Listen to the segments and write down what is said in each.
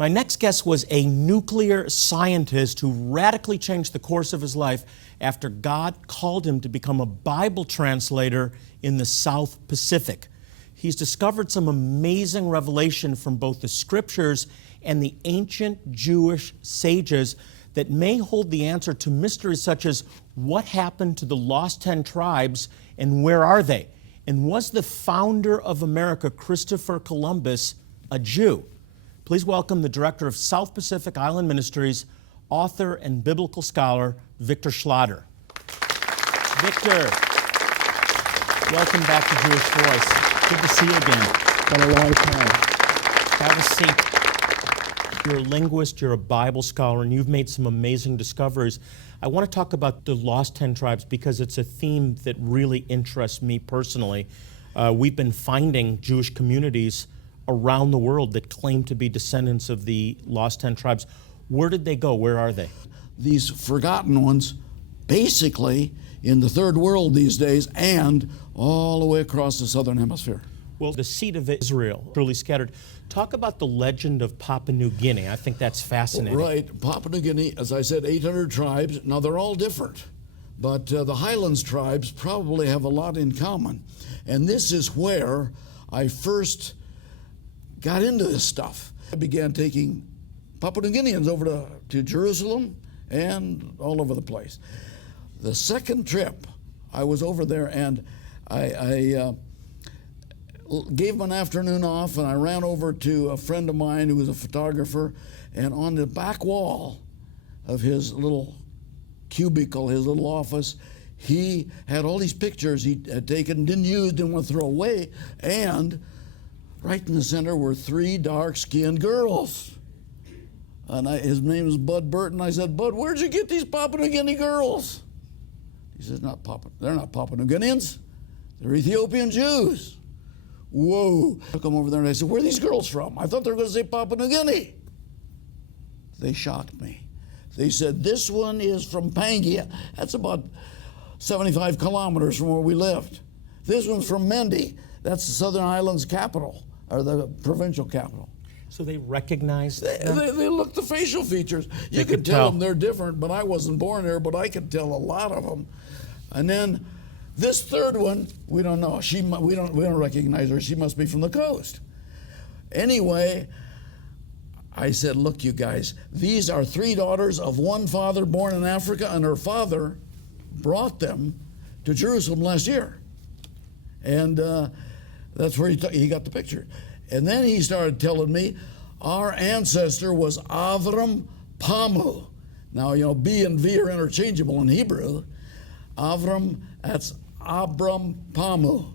My next guest was a nuclear scientist who radically changed the course of his life after God called him to become a Bible translator in the South Pacific. He's discovered some amazing revelation from both the scriptures and the ancient Jewish sages that may hold the answer to mysteries such as what happened to the lost 10 tribes and where are they? And was the founder of America, Christopher Columbus, a Jew? Please welcome the director of South Pacific Island Ministries, author and biblical scholar, Victor Schlatter. Victor, welcome back to Jewish Voice. Good to see you again. It's been a long time. Have a seat. You're a linguist, you're a Bible scholar, and you've made some amazing discoveries. I want to talk about the lost 10 tribes because it's a theme that really interests me personally. We've been finding Jewish communities around the world that claim to be descendants of the lost 10 tribes. Where did they go? Where are they? These forgotten ones, basically in the third world these days and all the way across the southern hemisphere. Well, the seed of Israel, truly scattered. Talk about the legend of Papua New Guinea. I think that's fascinating. Right. Papua New Guinea, as I said, 800 tribes. Now, they're all different, but the Highlands tribes probably have a lot in common. And this is where I first got into this stuff. I began taking Papua New Guineans over to Jerusalem and all over the place. The second trip, I was over there and I gave him an afternoon off, and I ran over to a friend of mine who was a photographer, and on the back wall of his little cubicle, his little office, he had all these pictures he had taken, didn't use, didn't want to throw away, and right in the center were 3 dark-skinned girls. And his name was Bud Burton. I said, Bud, where'd you get these Papua New Guinea girls? He says, they're not Papua New Guineans. They're Ethiopian Jews. Whoa. I took them over there and I said, where are these girls from? I thought they were going to say Papua New Guinea. They shocked me. They said, this one is from Pangaea. That's about 75 kilometers from where we lived. This one's from Mendi. That's the Southern Islands capital, or the provincial capital. So they recognized them? They looked the facial featers. You could tell them they're different, but I wasn't born there, but I could tell a lot of them. And then this third one, we don't know. We don't recognize her. She must be from the coast. Anyway, I said, look, you guys, these are 3 daughters of one father born in Africa, and her father brought them to Jerusalem last year. And that's where he got the picture. And then he started telling me our ancestor was Avram Pamu. Now, you know, B and V are interchangeable in Hebrew. Avram, that's Abram Pamu.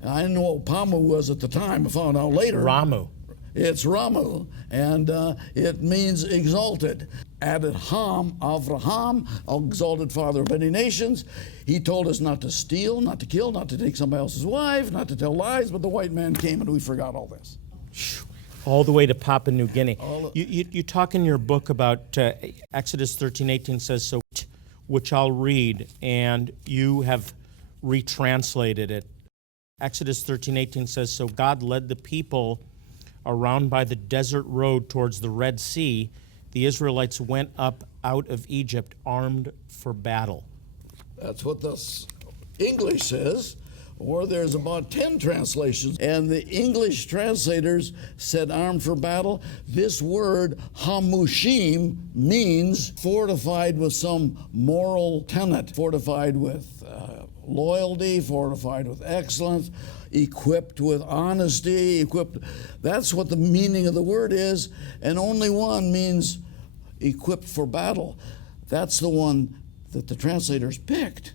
And I didn't know what Pamu was at the time. I found out later. Ramu. It's Ramu, and it means exalted. Added Ham, Avraham, exalted father of many nations. He told us not to steal, not to kill, not to take somebody else's wife, not to tell lies, but the white man came and we forgot all this. All the way to Papua New Guinea. You talk in your book about Exodus 13:18 says, so which I'll read, and you have retranslated it. Exodus 13:18 says, so God led the people around by the desert road towards the Red Sea. The Israelites went up out of Egypt armed for battle. That's what the English says, or there's about 10 translations. And the English translators said armed for battle. This word, hamushim, means fortified with some moral tenet, fortified with loyalty, fortified with excellence, equipped with honesty, equipped. That's what the meaning of the word is, and only one means equipped for battle. That's the one that the translators picked,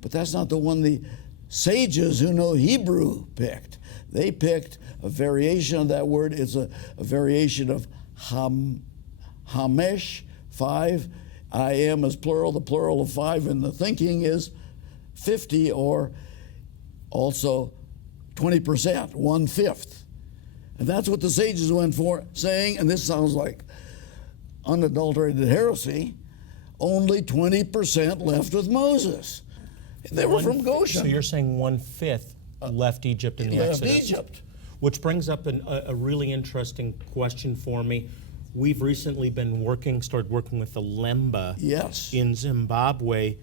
but that's not the one the sages who know Hebrew picked. They picked a variation of that word. It's a variation of hamesh, 5. I am is plural. The plural of 5 in the thinking is 50, or also 20%, 1/5. And that's what the sages went for, saying, and this sounds like unadulterated heresy, only 20% left with Moses. They were from Goshen. So you're saying 1/5 left Egypt in the Exodus? Left Egypt. Which brings up a really interesting question for me. We've recently started working with the Lemba Yes. in Zimbabwe.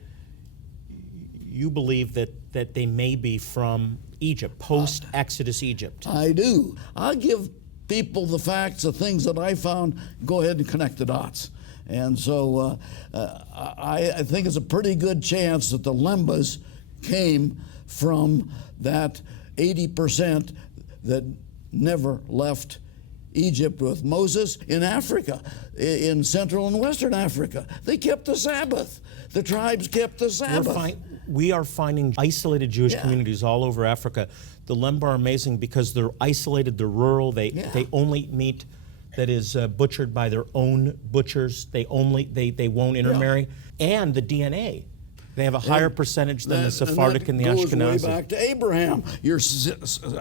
You believe that they may be from Egypt, post-Exodus Egypt. I do. I give people the facts, the things that I found, go ahead and connect the dots. And so I think it's a pretty good chance that the Lembas came from that 80% that never left Egypt with Moses in Africa, in Central and Western Africa. They kept the Sabbath. The tribes kept the Sabbath. We are finding isolated Jewish communities all over Africa. The Lemba are amazing because they're isolated, they're rural, they only eat meat that is butchered by their own butchers. They won't intermarry. And the DNA. They have a higher percentage than the Sephardic and the Ashkenazi. Goes way back to Abraham. Your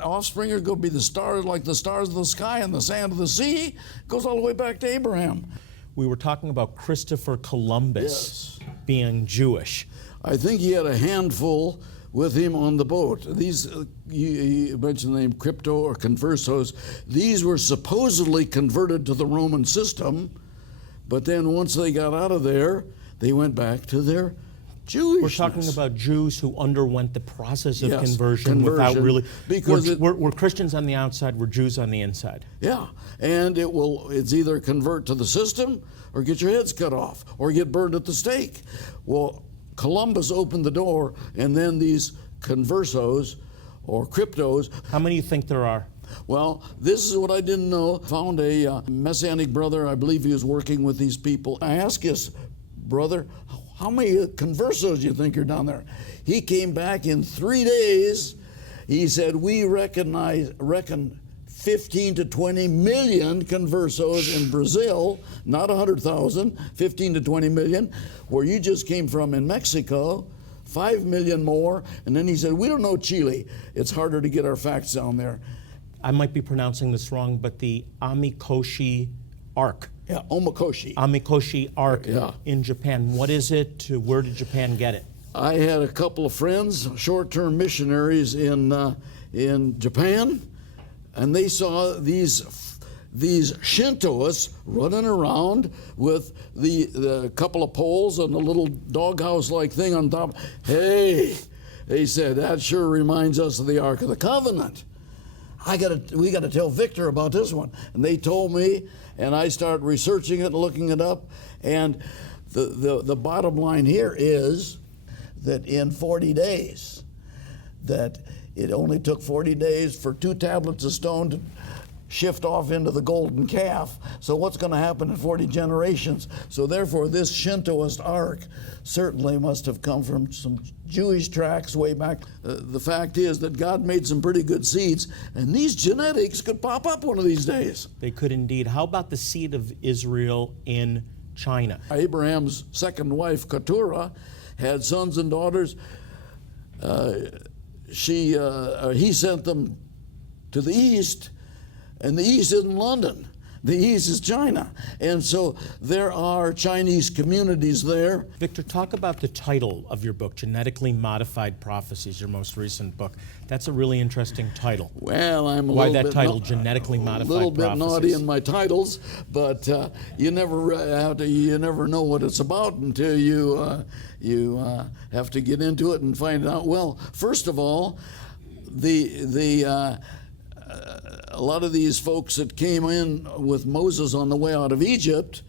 offspring are going to be the stars, like the stars of the sky and the sand of the sea. Goes all the way back to Abraham. We were talking about Christopher Columbus being Jewish. I think he had a handful with him on the boat. These, you mentioned the name crypto or conversos. These were supposedly converted to the Roman system, but then once they got out of there, they went back to their Jewishness. We're talking about Jews who underwent the process of conversion without really, because we're Christians on the outside, we're Jews on the inside. Yeah, and it's either convert to the system or get your heads cut off or get burned at the stake. Well, Columbus opened the door, and then these conversos or cryptos. How many do you think there are? Well, this is what I didn't know. Found a Messianic brother, I believe he was working with these people. I asked his brother, how many conversos do you think are down there? He came back in 3 days. He said, we reckon 15 to 20 million conversos in Brazil, not 100,000, 15 to 20 million, where you just came from in Mexico, 5 million more. And then he said, we don't know Chile. It's harder to get our facts down there. I might be pronouncing this wrong, but the Amikoshi Ark. Yeah, Omikoshi. Amikoshi Ark in Japan. What is it? Where did Japan get it? I had a couple of friends, short-term missionaries in Japan, and they saw these Shintoists running around with the couple of poles and a little doghouse-like thing on top. Hey, they said, that sure reminds us of the Ark of the Covenant. We got to tell Victor about this one. And they told me, and I started researching it and looking it up. And the bottom line here is that in 40 days, that it only took 40 days for 2 tablets of stone to shift off into the golden calf. So what's going to happen in 40 generations? So therefore, this Shintoist ark certainly must have come from some Jewish tracks way back. The fact is that God made some pretty good seeds, and these genetics could pop up one of these days. They could indeed. How about the seed of Israel in China? Abraham's second wife, Keturah, had sons and daughters. He sent them to the east, and the east isn't London. The east is China. And so there are Chinese communities there. Victor, talk about the title of your book, Genetically Modified Prophecies, your most recent book. That's a really interesting title. Well, Why that title, Genetically Modified Prophecies? A little bit naughty in my titles, but you never know what it's about until you have to get into it and find out. Well, first of all, a lot of these folks that came in with Moses on the way out of Egypt,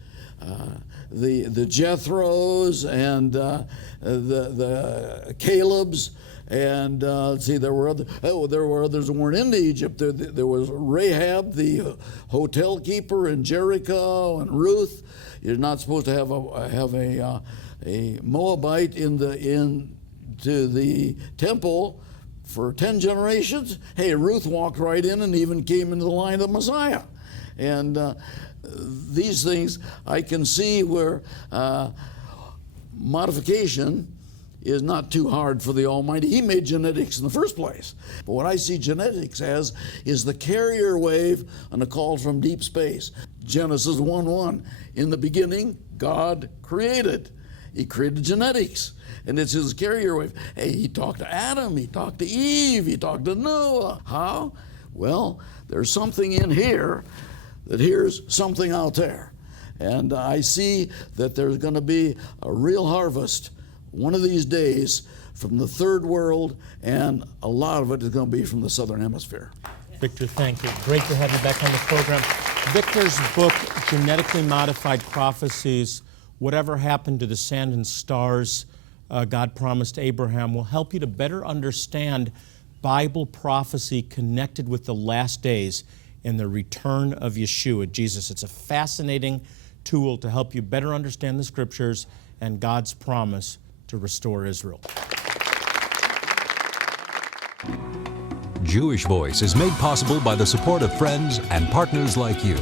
the Jethros and the Calebs, and let's see, there were others who weren't into Egypt. There was Rahab, the hotel keeper in Jericho, and Ruth. You're not supposed to have a Moabite into the temple for 10 generations. Hey, Ruth walked right in and even came into the line of the Messiah. And these things I can see where modification is not too hard for the Almighty. He made genetics in the first place. But what I see genetics as is the carrier wave on a call from deep space. Genesis 1:1, in the beginning, God created. He created genetics. And it's his carrier wave. Hey, he talked to Adam, he talked to Eve, he talked to Noah. How? Well, there's something in here that hears something out there. And I see that there's going to be a real harvest one of these days from the third world, and a lot of it is going to be from the southern hemisphere. Victor, thank you. Great to have you back on the program. Victor's book, Genetically Modified Prophecies, Whatever Happened to the Sand and Stars God Promised Abraham, will help you to better understand Bible prophecy connected with the last days and the return of Yeshua, Jesus. It's a fascinating tool to help you better understand the Scriptures and God's promise to restore Israel. Jewish Voice is made possible by the support of friends and partners like you.